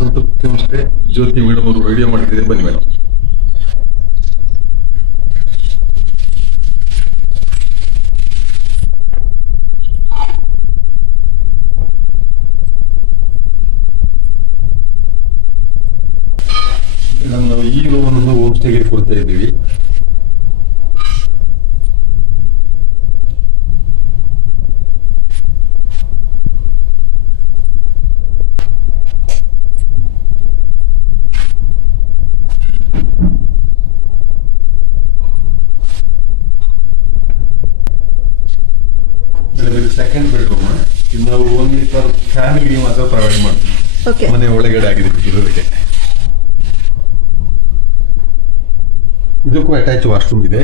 ಸಂತೃಪ್ತಿ ಹೋಮ್ಸ್ಟೇ ಜ್ಯೋತಿ ಮೇಡಮ್ ಅವರು ವಿಡಿಯೋ ಮಾಡಿದ್ರೆ ಬನ್ನಿ ಮೇಡಮ್. ನಾವು ಈ ರೂಮನ್ನು ಹೋಮ್ ಸ್ಟೇಗೆ ಕೊಡ್ತಾ ಇದ್ದೀವಿ. ಸೆಕೆಂಡ್ ಬೆಡ್ರೂಮ್ ಇದು ನಾವು ಓನ್ಲಿ ಫಾರ್ ಫ್ಯಾಮಿಲಿಗೆ ಮಾತ್ರ ಪ್ರೊವೈಡ್ ಮಾಡ್ತೀವಿ. ಮನೆ ಒಳಗಡೆ ಆಗಿದೆ ಇರೋದಕ್ಕೆ. ಇದಕ್ಕೂ ಅಟ್ಯಾಚ್ ವಾಶ್ರೂಮ್ ಇದೆ.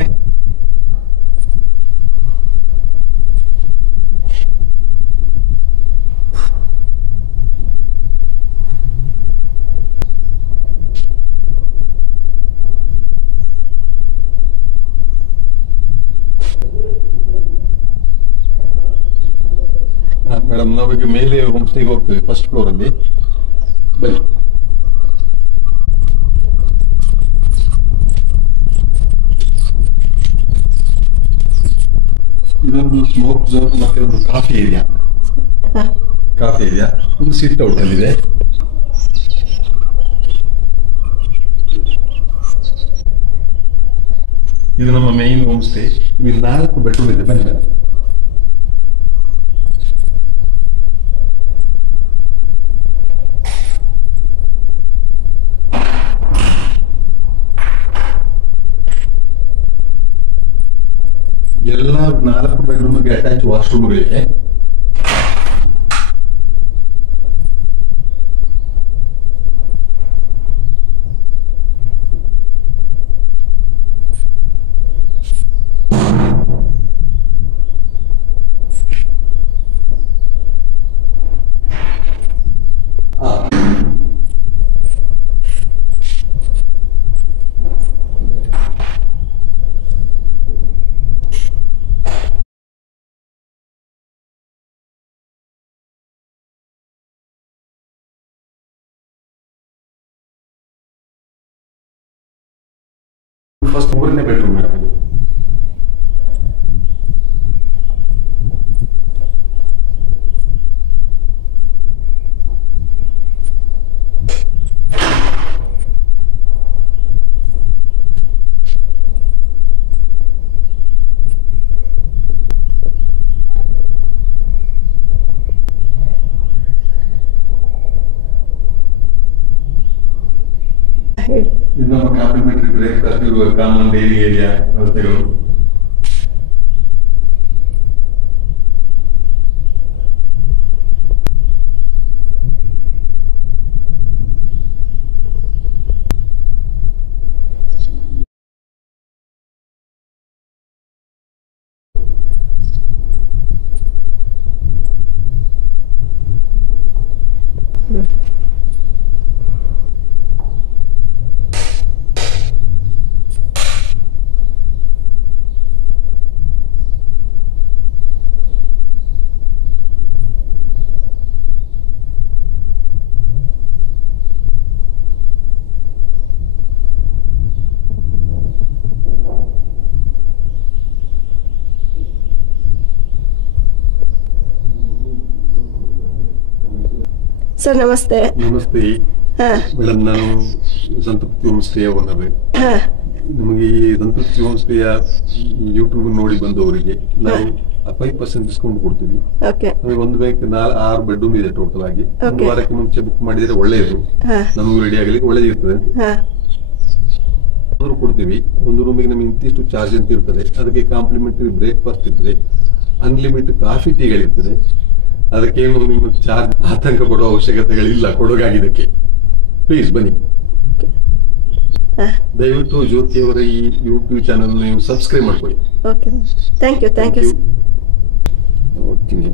ಮೇಡಮ್ ನಾವೀಗ ಮೇಲೆ ಹೋಮ್ ಸ್ಟೇಗೆ ಹೋಗ್ತೀವಿ ಫಸ್ಟ್ ಫ್ಲೋರ್ ಅಲ್ಲಿ. ಬನ್ನಿ. ಇದೊಂದು ಸ್ಮೋಕ್ ಝೋನ್ ಮತ್ತೆ ಒಂದು ಕಾಫಿ ಏರಿಯಾ. ಒಂದು ಸಿಟ್ ಔಟ್ ಅಲ್ಲಿ ಇದೆ. ಇದು ನಮ್ಮ ಮೇನ್ ಹೋಮ್ ಸ್ಟೇ. ಇಲ್ಲಿ 4 ಬೆಡ್ರೂಮ್ ಇದೆ. ಬನ್ನಿ ಮೇಡಮ್. ಎಲ್ಲ 4 ಬೆಡ್ರೂಮ್ಗೆ ಅಟ್ಯಾಚ್ ವಾಶ್ರೂಮ್ಗಳಿವೆ. ಫಸ್ಟ್ 3ನೇ ಬೆಡ್ರೂಮ್ ಮೇಡಮ್. ಇದು ನಮ್ಮ ಕಾಂಪ್ಲಿಮೆಂಟರಿ ಬ್ರೇಕ್ಫಾಸ್ಟ್ ಇರುವ ಕಾಮನ್ ಡೈಲಿ ಏರಿಯಾ ವ್ಯವಸ್ಥೆಗಳು. ಸರ್ ನಮಸ್ತೆ. ನಮಸ್ತೆ ಮೇಡಮ್, ನಾನು ಸಂತೃಪ್ತಿ ಹೋಮ್ ಸ್ಟೇಯ ಓನರ್. ನಮಗೆ ಈ ಸಂತೃಪ್ತಿ ಹೋಮ್ ಸ್ಟೇಯ ಯೂಟ್ಯೂಬ್ ನೋಡಿ ಬಂದವರಿಗೆ ನಾವು 5% ಡಿಸ್ಕೌಂಟ್ ಕೊಡ್ತೀವಿ. ನಮಗೆ ಒಂದು ಬೇಕ್ 6 ಬೆಡ್ರೂಮ್ ಇದೆ ಟೋಟಲ್ ಆಗಿ. ಒಂದು ವಾರಕ್ಕೆ ಮುಂಚೆ ಬುಕ್ ಮಾಡಿದ್ರೆ ಒಳ್ಳೆಯದು, ನಮಗೂ ರೆಡಿ ಆಗ್ಲಿಕ್ಕೆ ಒಳ್ಳೆದಿರ್ತದೆ. ಕೊಡ್ತೀವಿ. ಒಂದು ರೂಮಿಗೆ ನಮಗೆ ಇಂತಿಷ್ಟು ಚಾರ್ಜ್ ಅಂತ ಇರ್ತದೆ. ಅದಕ್ಕೆ ಕಾಂಪ್ಲಿಮೆಂಟರಿ ಬ್ರೇಕ್ಫಾಸ್ಟ್ ಇರ್ತದೆ, ಅನ್ಲಿಮಿಟೆಡ್ ಕಾಫಿ ಟೀಗಳಿರ್ತದೆ. ಅದಕ್ಕೇನು ನಿಮ್ಮ ಚಾರ್ಜ್ ಆತಂಕ ಪಡುವ ಅವಶ್ಯಕತೆಗಳಿಲ್ಲ ಕೊಡೋಗಾಗಿದ್ದಕ್ಕೆ. ಪ್ಲೀಸ್ ಬನ್ನಿ. ದಯವಿಟ್ಟು ಜ್ಯೋತಿಯವರ ಈ ಯೂಟ್ಯೂಬ್ ಚಾನಲ್ ನೀವು ಸಬ್ಸ್ಕ್ರೈಬ್ ಮಾಡ್ಕೊಳ್ಳಿ. Okay, thank you. Thank you. ನೋಡ್ತೀನಿ.